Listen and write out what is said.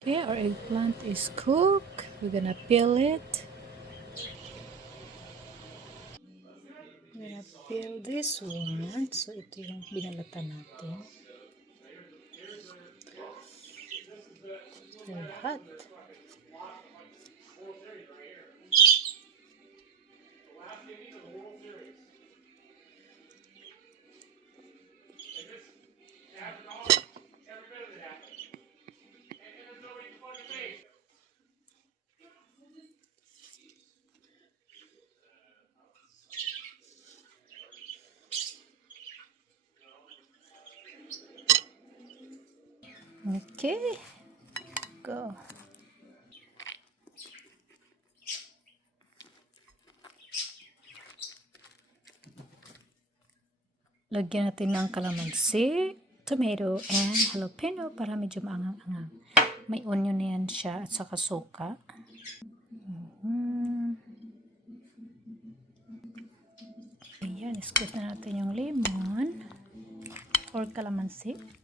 Okay, our eggplant is cooked. We're gonna peel it. We're gonna peel this one. So, ito yung binalatan natin. Lahat. Okay. Go. Lagyan natin ng kalamansi, tomato, and jalapeno para medyo maangang-angang. May onion na yan siya at saka suka. Ayan, squeeze na natin yung lemon or kalamansi.